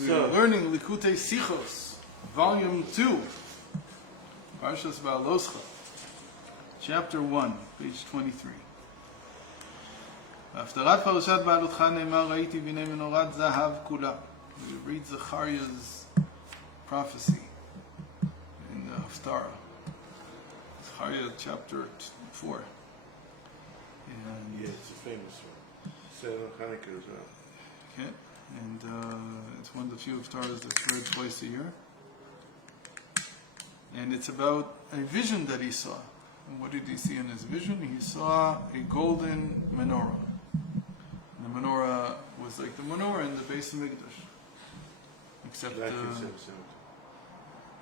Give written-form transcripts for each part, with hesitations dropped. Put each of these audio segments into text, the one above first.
We are learning Likkutei Sichot, Volume 2, Parshas Beha'alotcha, Chapter 1, page 23. בהפטרת פרשת בהעלותך נאמר ראיתי והנה מנורת זהב כולה. We read Zechariah's prophecy in the Haftarah. Zechariah chapter 4. And yeah, it's a famous one. Said on Hanukkah as well. Okay, and it's one of the few Haftarahs that's read twice a year. And it's about a vision that he saw. And what did he see in his vision? He saw a golden menorah. And the menorah was like the menorah in the base of Mikdash. Except,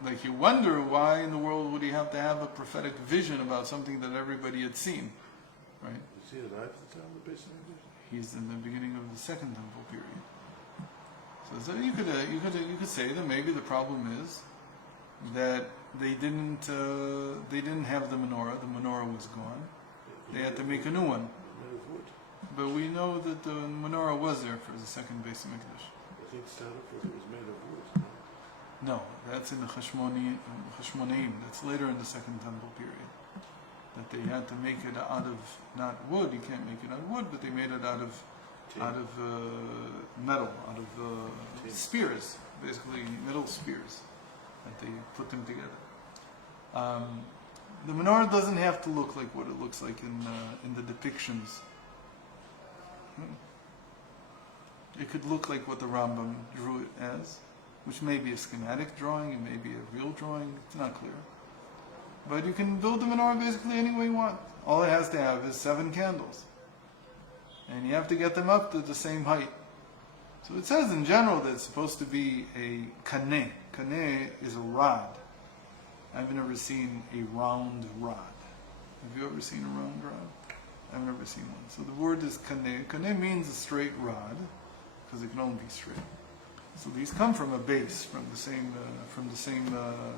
like you wonder why in the world would he have to have a prophetic vision about something that everybody had seen, right? Is he alive at the time of the base of Mikdash? He's in the beginning of the Second Temple period. So you could say that maybe the problem is that they didn't have the menorah. The menorah was gone. They had to make a new one. Made of wood. But we know that the menorah was there for the second base of Mikdash. I think Stanford was made of wood. No, that's in the Cheshmonaim. That's later in the Second Temple period. That they had to make it out of not wood. You can't make it out of wood, but they made it out of metal, out of spears, basically metal spears, that they put them together. The menorah doesn't have to look like what it looks like in the depictions. It could look like what the Rambam drew it as, which may be a schematic drawing, it may be a real drawing, it's not clear. But you can build the menorah basically any way you want. All it has to have is 7 candles. And you have to get them up to the same height. So it says in general that it's supposed to be a kaneh. Kaneh is a rod. I've never seen a round rod. Have you ever seen a round rod? I've never seen one. So the word is kaneh. Kaneh means a straight rod, because it can only be straight. So these come from a base, from the same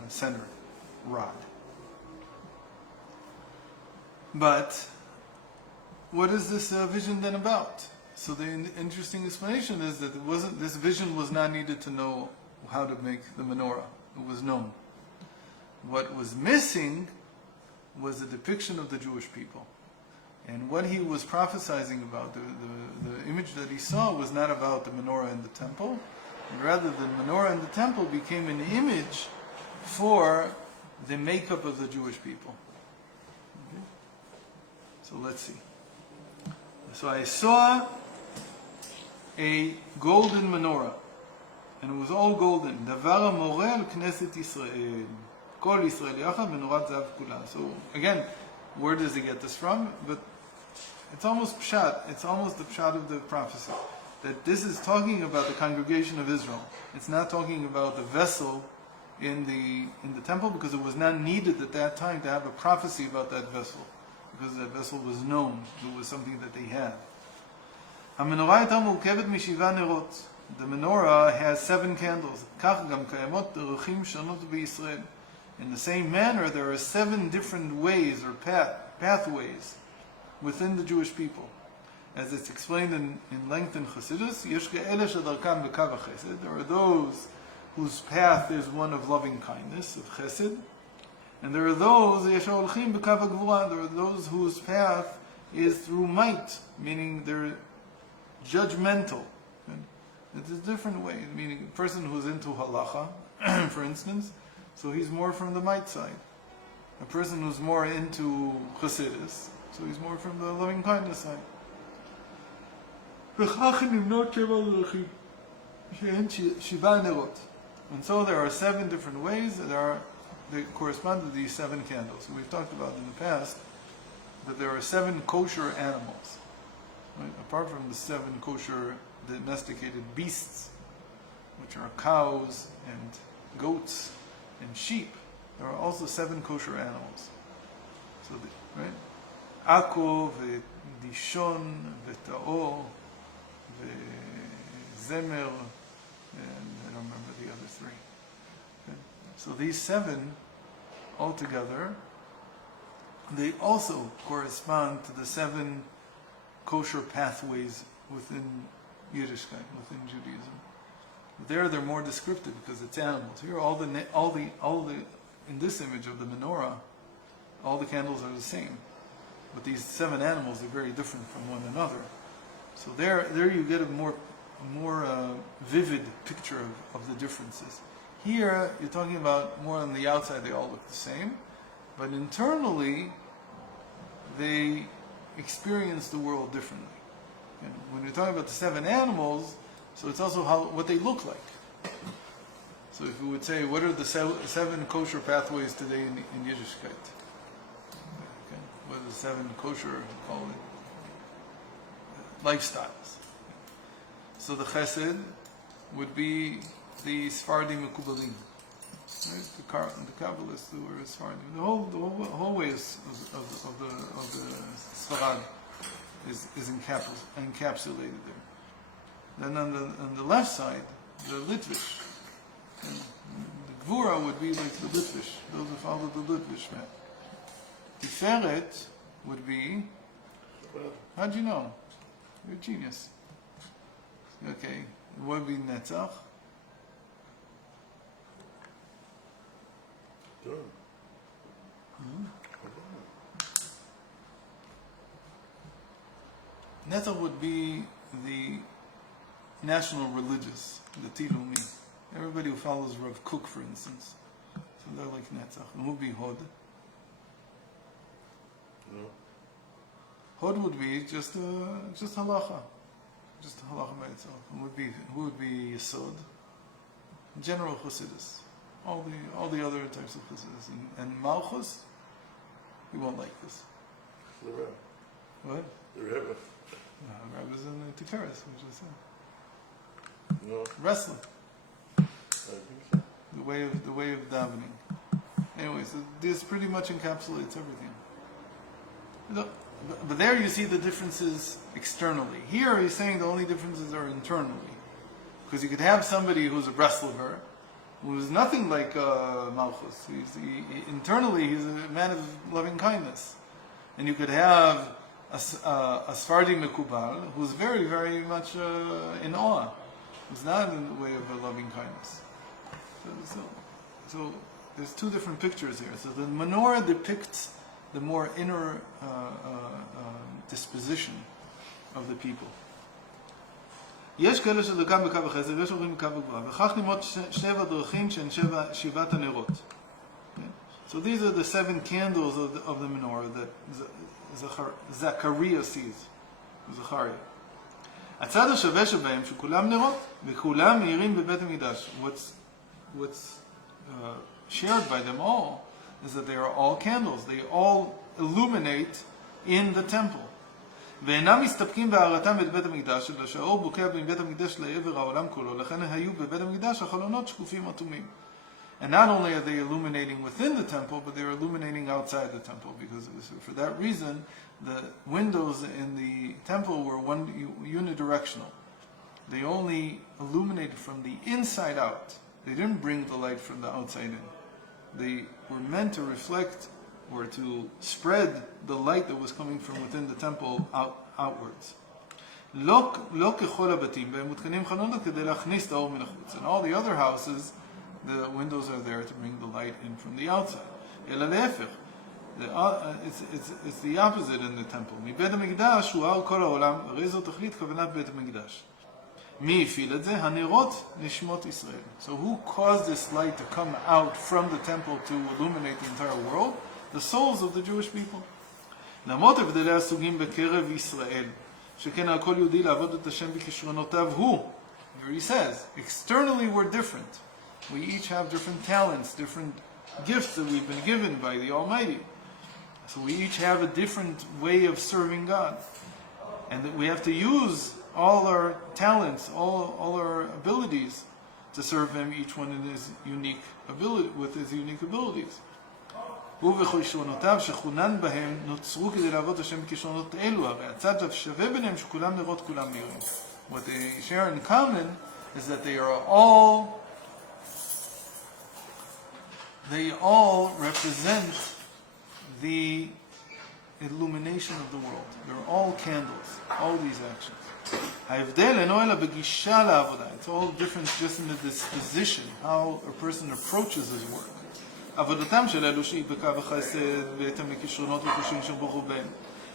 center rod. But what is this vision then about? So the interesting explanation is that this vision was not needed to know how to make the menorah. It was known. What was missing was the depiction of the Jewish people. And what he was prophesying about, the image that he saw, was not about the menorah in the temple, but rather the menorah in the temple became an image for the makeup of the Jewish people. Okay? So let's see. So I saw a golden menorah, and it was all golden. Davar moreh al Knesset Yisrael. Kol Yisrael yachad menorat zahav kula. So again, where does he get this from? But it's almost pshat. It's almost the pshat of the prophecy. That this is talking about the congregation of Israel. It's not talking about the vessel in the temple, because it was not needed at that time to have a prophecy about that vessel, because that vessel was known. It was something that they had. המנורה הייתה מורכבת משבעה נרות. The menorah has 7 candles. כך גם קיימות דרכים שונות בישראל. In the same manner, there are 7 different ways or pathways within the Jewish people. As it's explained in length in Chassidus, יש כאלה שדרכם בקו החסד. There are those whose path is one of loving kindness, of chesed. And there are those, יש ההולכים בקו הגבורה. There are those whose path is through might, meaning they're judgmental. It's a different way, meaning a person who's into halacha, for instance, so he's more from the might side. A person who's more into chassidus, so he's more from the loving kindness side. And so there are 7 different ways that correspond to these 7 candles. So we've talked about in the past that there are 7 kosher animals. Right? Apart from the 7 kosher domesticated beasts, which are cows and goats and sheep, there are also 7 kosher animals. So, right? Ako, Dishon, Ta'o, Zemer, and I don't remember the other 3. Okay? So these 7 altogether, they also correspond to the 7 kosher pathways within Yiddishkeit, within Judaism. There they're more descriptive because it's animals. Here in this image of the menorah, all the candles are the same. But these 7 animals are very different from one another. So there you get a more vivid picture of the differences. Here you're talking about more on the outside, they all look the same, but internally they experience the world differently. And when you're talking about the 7 animals, so it's also what they look like. So if we would say, what are the 7 kosher pathways today in Yiddishkeit? Okay. What are the 7 kosher, call it, lifestyles? So the chesed would be the Sephardim Mekubalim, right? The Kabbalists who were Sephardim. The whole way of the Sfarad is encapsulated there. Then on the left side, the Litvish. And the Gvura would be like the Litvish, those who follow the Litvish man. Tiferet would be, how'd you know? You're a genius. Okay, what would be Netzach? Netzach would be the national religious, the Tilumi. Everybody who follows Rav Kook, for instance. So they're like Netzach. And who would be Hod? No. Hod would be just halacha. Just halacha by itself. And who would be Yesod? General Chassidus. All the other types of Chassidus. And Malchus, he won't like this. The Rebbe. What? The Rebbe. No, Rebbe's in the Tiferes, which is No. wrestling. I think so. The way of davening. Anyway, so this pretty much encapsulates everything. But there you see the differences externally. Here he's saying the only differences are internally. Because you could have somebody who's a Breslover, who's nothing like Malchus. Internally he's a man of loving kindness. And you could have a Sephardi Mekubal, who's very, very much in awe. Who's not in the way of a loving kindness. So there's 2 different pictures here. So the menorah depicts the more inner disposition of the people. יש כאלה שזה גם בקו החסד ויש הולכים בקו הגבוה וכך נמות 7 דרכים שהן 7 הנרות. So these are the 7 candles of the menorah that Zachariah sees. Zachariah. הצד השווה שבהם שכולם נרות וכולם מאירים בבית המקדש. What's shared by them all is that they are all candles. They all illuminate in the temple. ואינם מסתפקים בהארתם את בית המקדש, אלא שהאור בוקע בין בית המקדש לעבר העולם כולו, לכן היו בבית המקדש החלונות שקופים אטומים. And not only are they illuminating within the temple, but they're illuminating outside the temple, because for that reason, the windows in the temple were unidirectional. They only illuminated from the inside out. They didn't bring the light from the outside in. They were meant to reflect or to spread the light that was coming from within the temple outwards. לא ככל הבתים, והם מותקנים חלונות כדי להכניס את האור מן החוץ. In all the other houses, the windows are there to bring the light in from the outside. אלא להפך. It's the opposite in the temple. מבית המקדש הוא האור כל העולם, הרי זו תכלית כוונת בית המקדש. מי הפעיל את זה? הנרות נשמות ישראל. So who caused this light to come out from the temple to illuminate the entire world? The souls of the Jewish people. למרות הבדלי הסוגים בקרב ישראל, שכן על כל יהודי לעבוד את השם בכישרונותיו הוא. Here he says, externally we're different. We each have different talents, different gifts that we've been given by the Almighty. So we each have a different way of serving God. And that we have to use all our talents, all our abilities to serve Him, each one in his unique ability, with his unique abilities. הוא וכישרונותיו שכונן בהם נוצרו כדי לעבוד השם בכישרונות אלו, הרי הצד השווה ביניהם שכולם נרות כולם נראים. What they share in common is that they all represent the illumination of the world. They're all candles, all these actions. ההבדל אינו אלא בגישה לעבודה. It's all different just in the disposition, how a person approaches his work. עבודתם של אלו שהיא בקו החסד, בהתאם לכישרונות וחושים של ברוך בהם.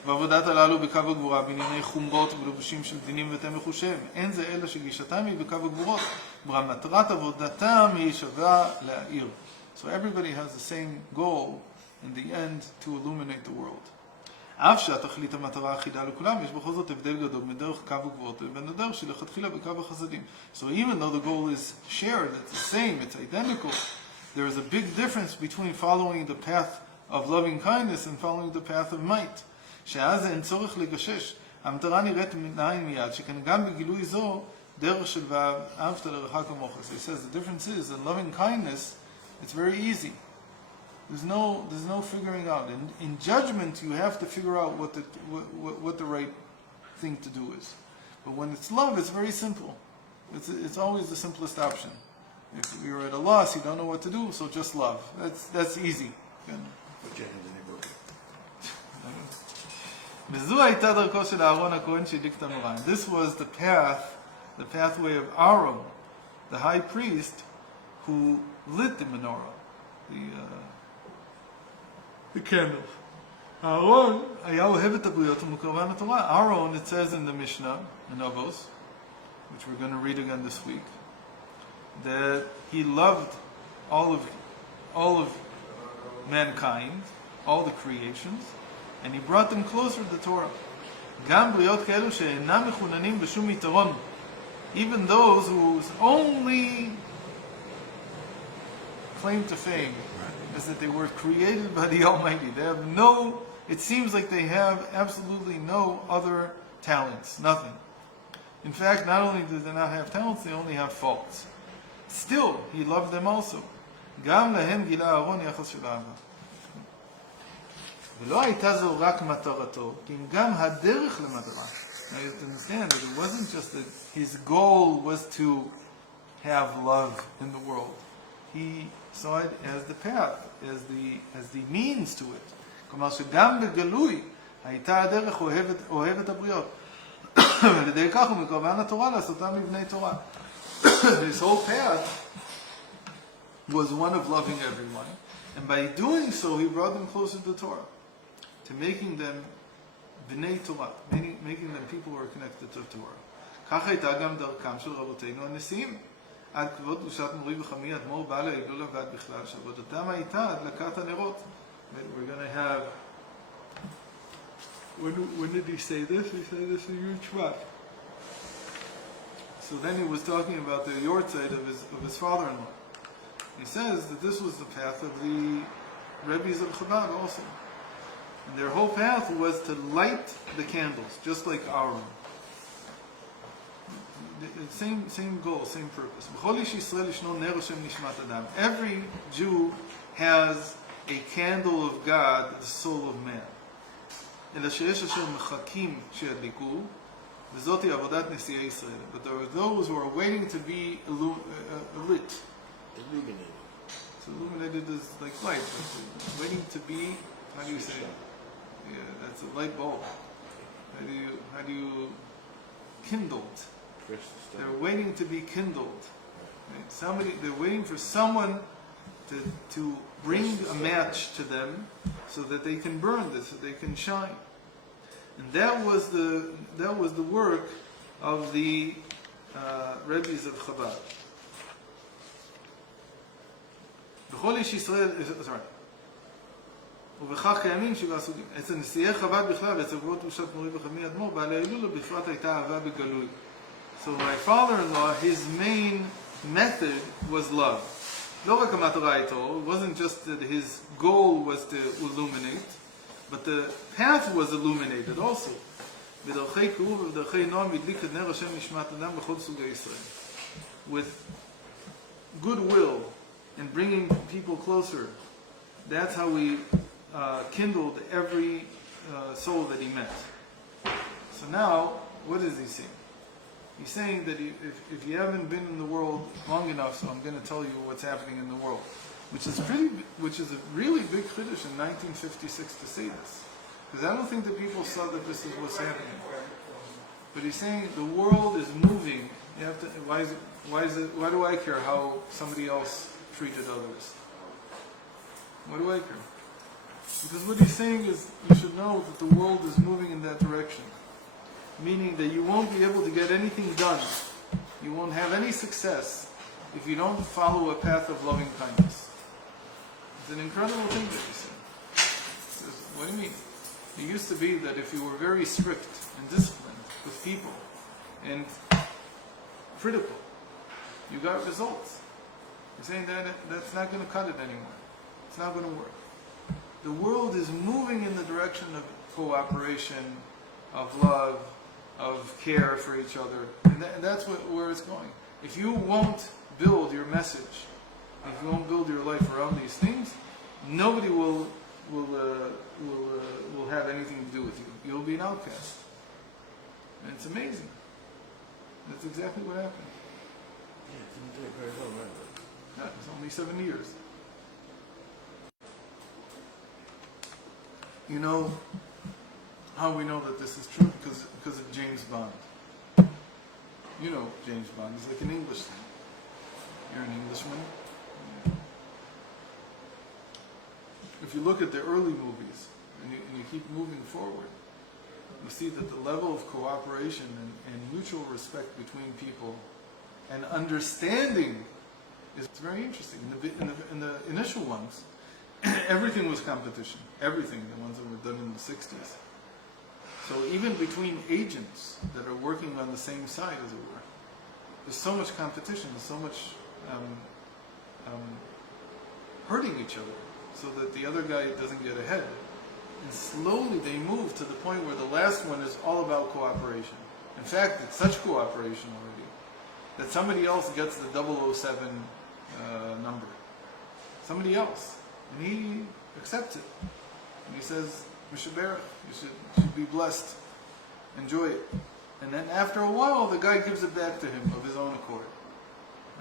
ועבודת הללו בקו הגבורה, בענייני חומרות ולבושים של דינים בהתאם לחושיהם. אין זה אלא שגישתם היא בקו הגבורות. מטרת עבודתם היא שווה להאיר. So everybody has the same goal in the end to illuminate the world. אף שהתכלית המטרה האחידה לכולם, יש בכל זאת הבדל גדול מדרך קו הגבורות לבין הדרך שלכתחילה בקו החסדים. So even though the goal is shared, it's the same, it's identical, there is a big difference between following the path of loving kindness and following the path of might. שאז אין צורך לגשש. המטרה נראית מעין מיד, שכן גם בגילוי זו, דרך של ואהבת לרעך כמוך. So he says the difference is, in loving kindness, it's very easy. There's no figuring out. In judgment, you have to figure out what the right thing to do is. But when it's love, it's very simple. It's always the simplest option. If you're at a loss, you don't know what to do, so just love. That's easy. Put your hands in your book. וזו הייתה דרכו של אהרון הכהן שהדליק את המנורה. This was the pathway of Aaron, the high priest, who lit the menorah, the candle. אהרון היה אוהב את הבריות ומקרבן התורה. Aaron, it says in the Mishnah, in Avos, which we're going to read again this week, that he loved all of mankind, all the creations, and he brought them closer to the Torah. גם בריות כאלו שאינם מחוננים בשום יתרון, even those whose only claim to fame is that they were created by the Almighty. They have it seems like they have absolutely no other talents, nothing. In fact, not only do they not have talents, they only have faults. Still, he loved them also. גם להם גילה אהרון יחס של אהבה. ולא הייתה זו רק מטרתו, כי אם גם הדרך למטרה. Now you have to understand that it wasn't just that his goal was to have love in the world. He saw it as the path, as the means to it. כלומר שגם בגלוי הייתה הדרך אוהבת הבריות. ולדי כך הוא מקרבן התורה לעשותם לבני תורה. His whole path was one of loving everyone. And by doing so, he brought them closer to the Torah. To making them bnei Torah, making them people who are connected to Torah. כך הייתה גם דרכם של רבותינו הנשיאים. עד כבוד קדושת מורי וחמי אדמו"ר בעל ההילולה ועד בכלל, שעבודתם הייתה הדלקת הנרות. We're going to have... When did he say this? He said this in huge spot. So then he was talking about the yortzeit of his father-in-law. He says that this was the path of the Rebbes of Chabad also. And their whole path was to light the candles, just like Aaron. Same goal, same purpose. Every Jew has a candle of God, the soul of man. But there are those who are waiting to be lit. Illuminated. So illuminated is like light, but waiting to be, how do you say it? Yeah, that's a light bulb. How do you kindled? They're waiting to be kindled. Right? They're waiting for someone to bring a match to them so that they can burn this, so they can shine. And that was the work of the Rebbes of Chabad. בכל איש ישראל, ובכך קיימים 7 סוגים. אצל נשיאי חב"ד בכלל, ואצל גבורות קדושת מורי וחמי אדמו"ר, בעלי ההילולה בפרט הייתה אהבה בגלוי. So my father-in-law, his main method was love. לא רק המטרה איתו, it wasn't just that his goal was to illuminate, but the path was illuminated also. בדרכי קירוב ובדרכי נועם הדליק את נר השם נשמת אדם בכל סוגי ישראל. With goodwill and bringing people closer. That's how we kindled every soul that he met. So now, what is he saying? He's saying that if you haven't been in the world long enough, so I'm going to tell you what's happening in the world, which is a really big chiddush in 1956 to say this, because I don't think that people saw that this is what's happening. But he's saying the world is moving. You have to. Why do I care how somebody else treated others? Why do I care? Because what he's saying is you should know that the world is moving in that direction. Meaning that you won't be able to get anything done. You won't have any success if you don't follow a path of loving kindness. It's an incredible thing that he's saying. He says, what do you mean? It used to be that if you were very strict and disciplined with people and critical, you got results. He's saying that that's not going to cut it anymore. It's not going to work. The world is moving in the direction of cooperation, of love, of care for each other, and that's where it's going. If you won't build your message, if you won't build your life around these things, nobody will have anything to do with you. You'll be an outcast, and it's amazing. That's exactly what happened. Yeah, it didn't do it very well, right? Yeah, it's only 7 years. You know how we know that this is true? Because of James Bond. You know James Bond. He's like an Englishman. You're an Englishman. Yeah. If you look at the early movies and you keep moving forward, you see that the level of cooperation and mutual respect between people and understanding is very interesting. In the initial ones, everything was competition. Everything, the ones that were done in the 60s. So even between agents that are working on the same side, as it were, there's so much competition, there's so much hurting each other, so that the other guy doesn't get ahead. And slowly they move to the point where the last one is all about cooperation. In fact, it's such cooperation already that somebody else gets the 007 number. Somebody else. And he accepts it. And he says, Mr. Barrett, you should be blessed. Enjoy it. And then after a while, the guy gives it back to him of his own accord.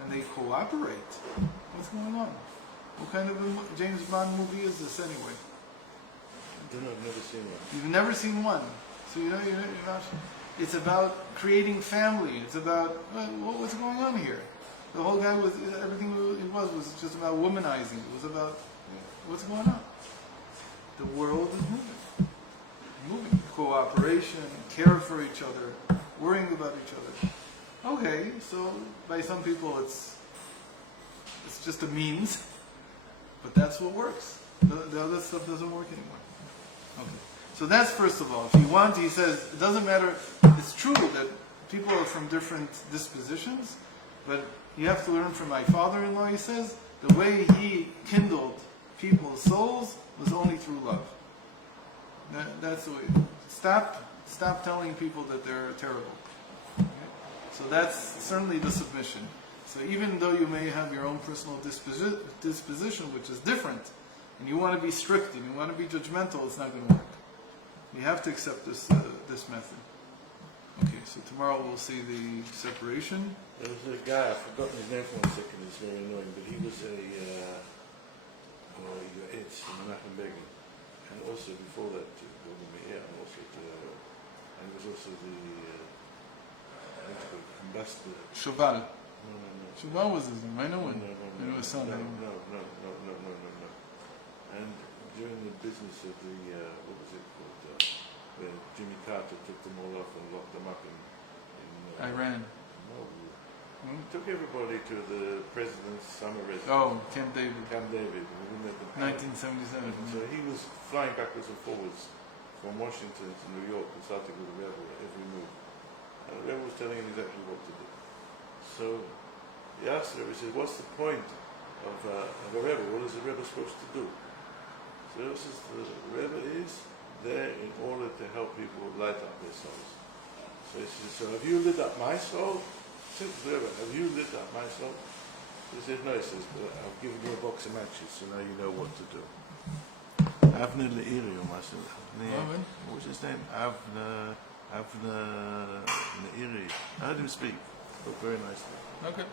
And they cooperate. What's going on? What kind of a James Bond movie is this anyway? I've never seen one. You've never seen one. So you're not. It's about creating family. It's about, what's going on here? The whole guy was, everything it was just about womanizing. It was about, what's going on? The world is moving. Moving. Cooperation, care for each other, worrying about each other. Okay, so by some people it's just a means, but that's what works. The other stuff doesn't work anymore. Okay. So that's first of all. If you want, he says, it doesn't matter. It's true that people are from different dispositions, but you have to learn from my father-in-law, he says, the way he kindled people's souls was only through love. That's the way. Stop telling people that they're terrible. Okay? So that's certainly the submission. So even though you may have your own personal disposition, which is different, and you want to be strict and you want to be judgmental, it's not going to work. You have to accept this method. Okay, so tomorrow we'll see the separation. There was a guy, I've forgotten his name for 1 second, it's very annoying, but he was it's Menachem Begin. And also before that, and he was also the ambassador. Shoval. No. Shoval was his name, I know him. No. And during the business of the, what was it called, where Jimmy Carter took them all off and locked them up in Iran. No, he took everybody to the president's summer residence. Oh, Camp David. Camp David. 1977. So he was flying backwards and forwards from Washington to New York, consulting with the rebel at every move. And the rebel was telling him exactly what to do. So he asked the rebel, he said, what's the point of a rebel? What is a rebel supposed to do? So he says, the rebel is there in order to help people light up their souls. So he says, so have you lit up my soul? Simple rebel, have you lit up my soul? He said, no, he says, but I've given you a box of matches, so now you know what to do. Avner Le'iri, or myself. What was his name? Avner Le'iri. I heard him speak. Spoke very nicely. Okay.